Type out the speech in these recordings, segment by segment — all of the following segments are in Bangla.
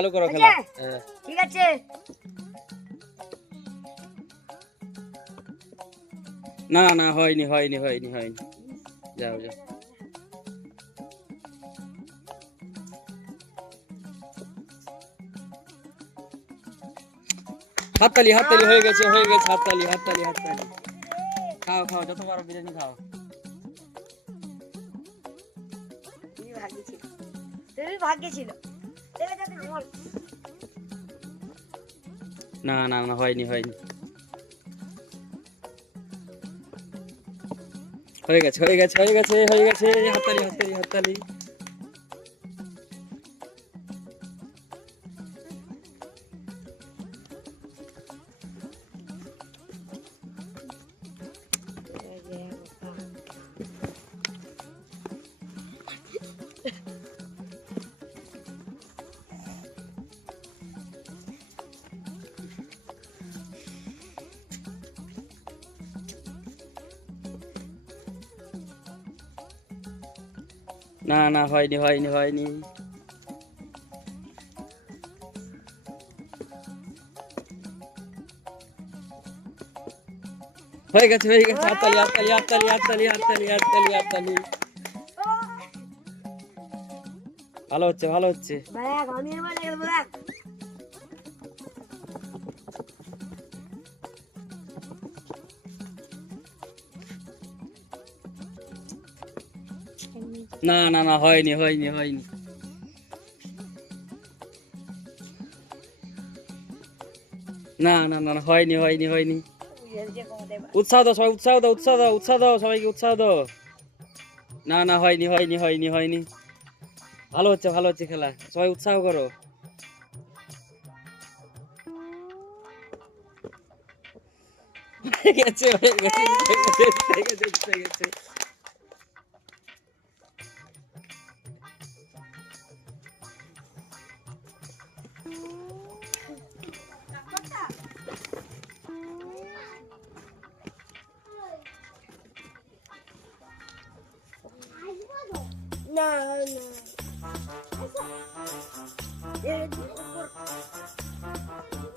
চালু করো খেলা। ঠিক আছে না না হয়নি হয়নি হয়নি হয়নি, যাও যাও। হাততালি হাততালি, হয়ে গেছে হয়ে গেছে, হাততালি হাততালি হাততালি। খাও খাও, যত পারো বিরিয়ানি খাও। তুমি ভাগ্যে ছিল, তুমি ভাগ্যে ছিল। না না না হয়নি হয়নি, হয়ে গেছে হয়ে গেছে হয়ে গেছে হয়ে গেছে, হাততালি হাততালি হাততালি। না না হয়নি হয়নি হয়নি, হয়ে গেছে হয়ে গেছে, হাততালি হাততালি হাততালি হাততালি হাততালি হাততালি হাততালি। ভালো হচ্ছে ভালো হচ্ছে। না না না হয়নি হয়নি হয়নি, না না না না হয়নি হয়নি হয়নি। উৎসাহ দাও সবাই, উৎসাহ দাও উৎসাহ দাও উৎসাহ দাও, সবাইকে উৎসাহ দাও। না না হয়নি হয়নি হয়নি হয়নি, ভালো হচ্ছে খেলা, সবাই উৎসাহ করো। হয়ে গেছে হয়ে গেছে হয়ে গেছে হয়ে গেছে। না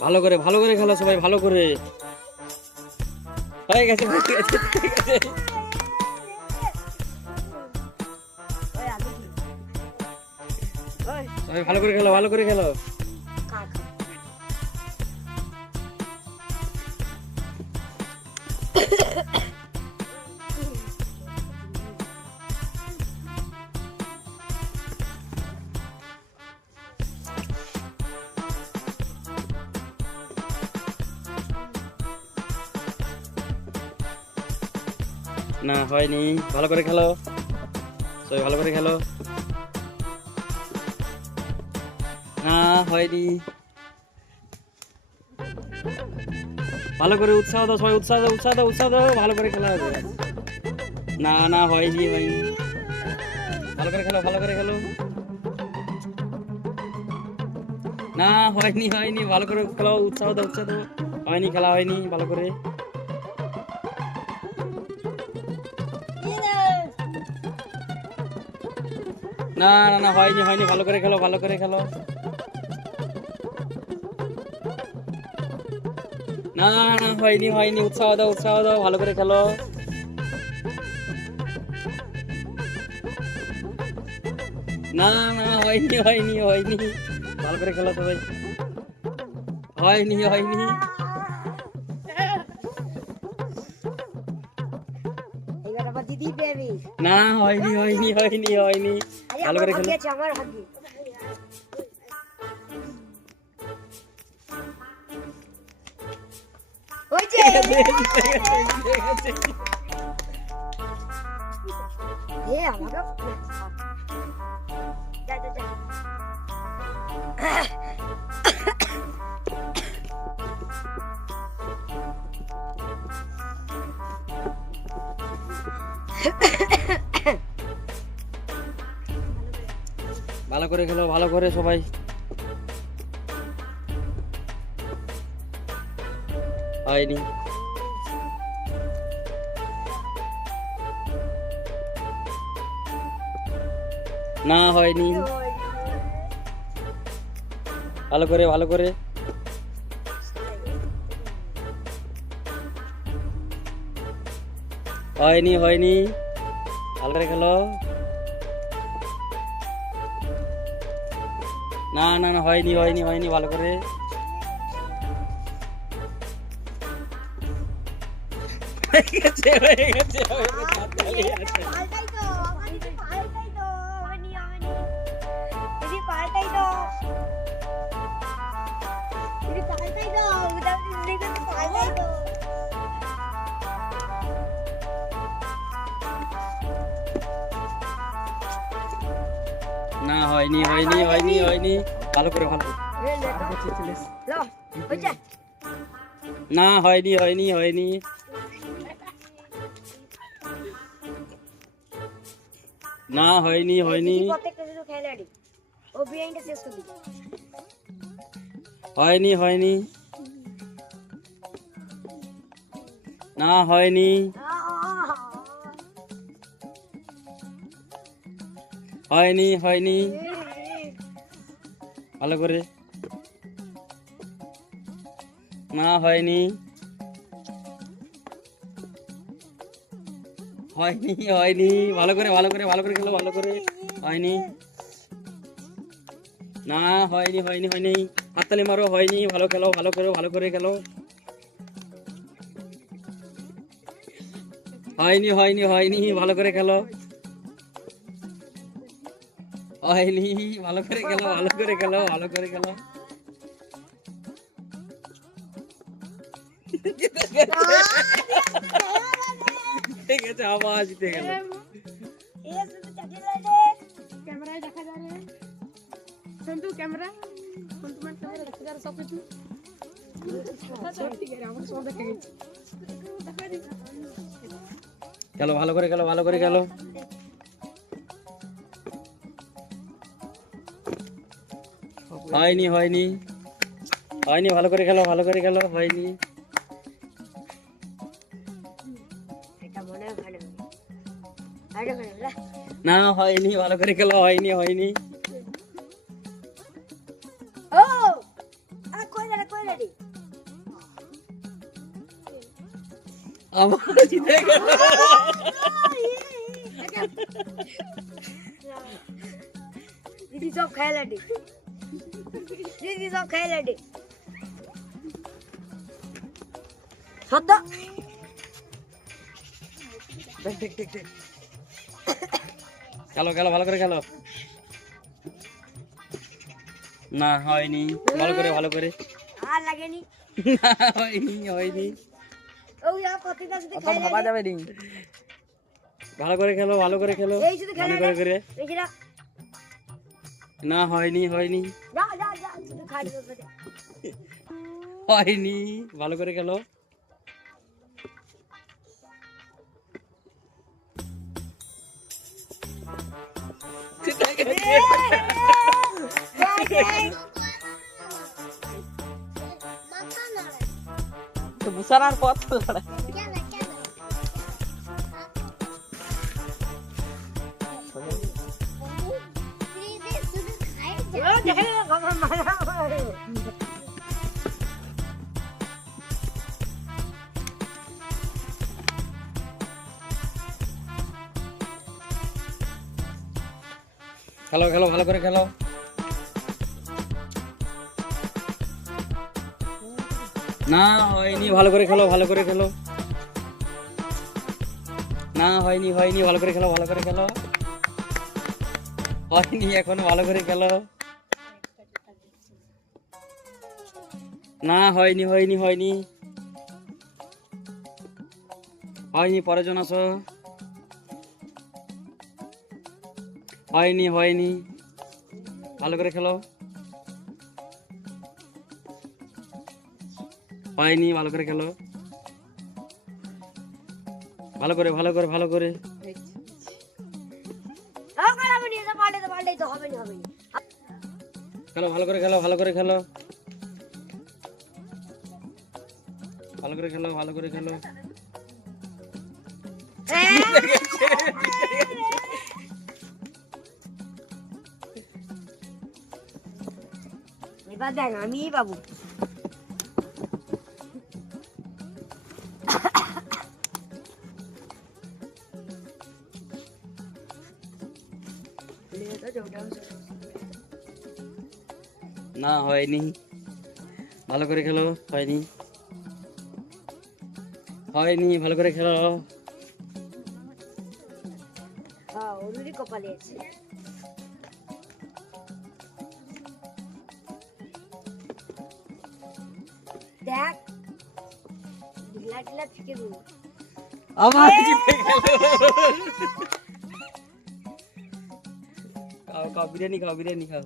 ভালো করে খেলো সবাই, ভালো করে। হয়ে গেছে হয়ে গেছে হয়ে গেছে। সবাই ভালো করে খেলো, ভালো করে খেলো। না হয়নি, ভালো করে খেলো সবাই, ভালো করে খেলো। না হয়নি, ভালো করে উৎসাহ দাও সবাই, উৎসাহ দাও উৎসাহ দাও উৎসাহ দাও, ভালো করে খেলা হবে। না না হয়নি হয়নি, ভালো করে খেলো ভালো করে খেলো। না হয়নি হয়নি, ভালো করে খেলো, উৎসাহ দাও উৎসাহ দাও। হয়নি, খেলা হয়নি ভালো করে। না না না হয়নি হয়নি, ভালো করে খেলো ভালো করে খেলো। না না হয়নি হয়নি, উৎসাহ দাও ভালো করে খেলো। না না হয়নি হয়নি হয়নি, ভালো করে খেলো সবাই। হয়নি হয়নি, দিদি বেবি না হয়নি হয়নি হয়নি হয়নি, ভালো করে খেলো। আমার ভাগ্যে হয়েছে। এ আমাকে যা যা যা ভালো করে খেলো ভালো করে সবাই। হয়নি, না হয়নি, ভালো করে ভালো করে। হয়নি হয়নি, ভালো করে খেলো। না না না, হয়নি হয়নি হয়নি, ভালো করে। হয়ে গেছে হয়ে গেছে হয়ে গেছে, হাততালি, হাততালি। পাল্টাই তো আমার দিদি, পাল্টাই তো হয়নি হয়নি দিদি, পাল্টাই তো দিদি, পাল্টাই তো দিদি, পাল্টাই তো। না হয়নি হয়নি হয়নি হয়নি, ভালো করে ভালো করে। লো হইছে। না হয়নি হয়নি হয়নি, না হয়নি হয়নি প্রত্যেকটা শুধু খেলাড়ি ও বিহাইন্ডে শেষ করে দিবে। হয়নি হয়নি, না হয়নি হয়নি হয়নি, ভালো করে। না হয়নি হয়নি হয়নি, ভালো করে ভালো করে ভালো করে খেলো, ভালো করে। হয়নি, না হয়নি হয়নি হয়নি, হাততালি মারো। হয়নি, ভালো খেলো, ভালো করে ভালো করে খেলো। হয়নি হয়নি হয়নি, ভালো করে খেলো। হয়নি, ভালো করে খেলো, ভালো করে খেলো, ভালো করে খেলো। ঠিক আছে, আবার জিতে গেল। এ শুধু চাটি লাগে ক্যামেরায় দেখা যায় রে সন্তু, ক্যামেরা সন্তু মান ক্যামেরা দেখা যায় সব কিছু সত্যি করে আমার সব দেখা গেছে। খেলো, ভালো করে খেলো, ভালো করে খেলো। হয়নি হয়নি হয়নি, ভালো করে খেলো, ভালো করে খেলো। হয়নি, এটা মনে হয় ভালো ভালো করে না। না হয়নি, ভালো করে খেলো। হয়নি হয়নি, ও আ কইলা রে আবার জিতে গেল। দিদি সব খেলাড়ি, দিদি সব খেলাড়ি সদ্য। খেলো খেলো, ভালো করে খেলো। না হয়নি, ভালো করে ভালো করে। আর লাগেনি না হয়নি হয়নি, ওই আর প্রতিটা শুধু খেলা যাবে নি। ভালো করে খেলো, ভালো করে খেলো, এই শুধু ভালো খেলা করে করে। দেখি না। না হয়নি হয়নি যা যা যা শুধু খাই দেবে। হয়নি, ভালো করে খেলো। তো বুসানার পথ তো লড়াই। খেলো খেলো, ভালো করে খেলো। না হয়নি, ভালো করে খেলো, ভালো করে খেলো। না হয়নি হয়নি, ভালো করে খেলো, ভালো করে খেলো। হয়নি এখনো, ভালো করে খেলো। না হয়নি হয়নি হয়নি হয়নি, পরের জন আসো। হয়নি হয়নি, ভালো করে খেলো। হয়নি, ভালো করে খেলো, ভালো করে ভালো করে ভালো করে। পাল্টাই তো হবে না হবে না। খেলো, ভালো করে খেলো, ভালো করে খেলো, ভালো করে খেলো, ভালো করে খেলো। এবার দেখ আমিই পাবো। না হয়নি, ভালো করে খেলো। হয়নি, হয়নি, ভালো করে খেলো। হ্যাঁ ওরই কপালে আছে। দেখ ঢিলা ঢিলা থেকে দেবো। আবার জিতে গেল। খাও খাও, বিরিয়ানি খাও, বিরিয়ানি খাও।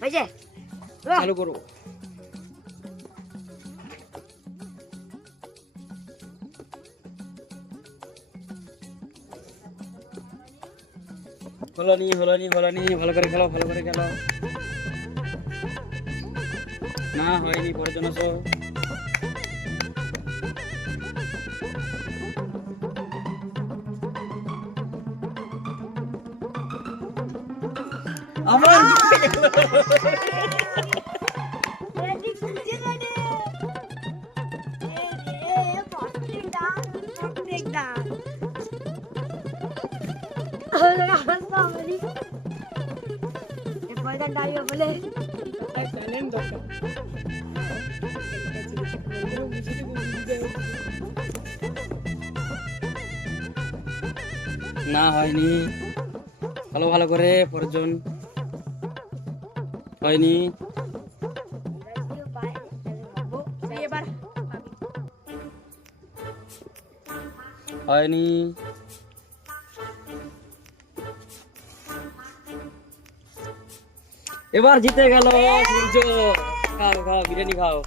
হয়েছে চালু করো। হলোনি, হলোনি, হলোনি, ভালো করে খেলো, ভালো করে খেলো। না হয়নি, পরের জন্য আসো। আবার জিতে গেল। বলে না হয়নি, ভালো ভালো করে পরের জন। হয়নি, এবার হয়নি। এবার জিতে গেল সূর্য। খাও খাও, বিরিয়ানি খাও।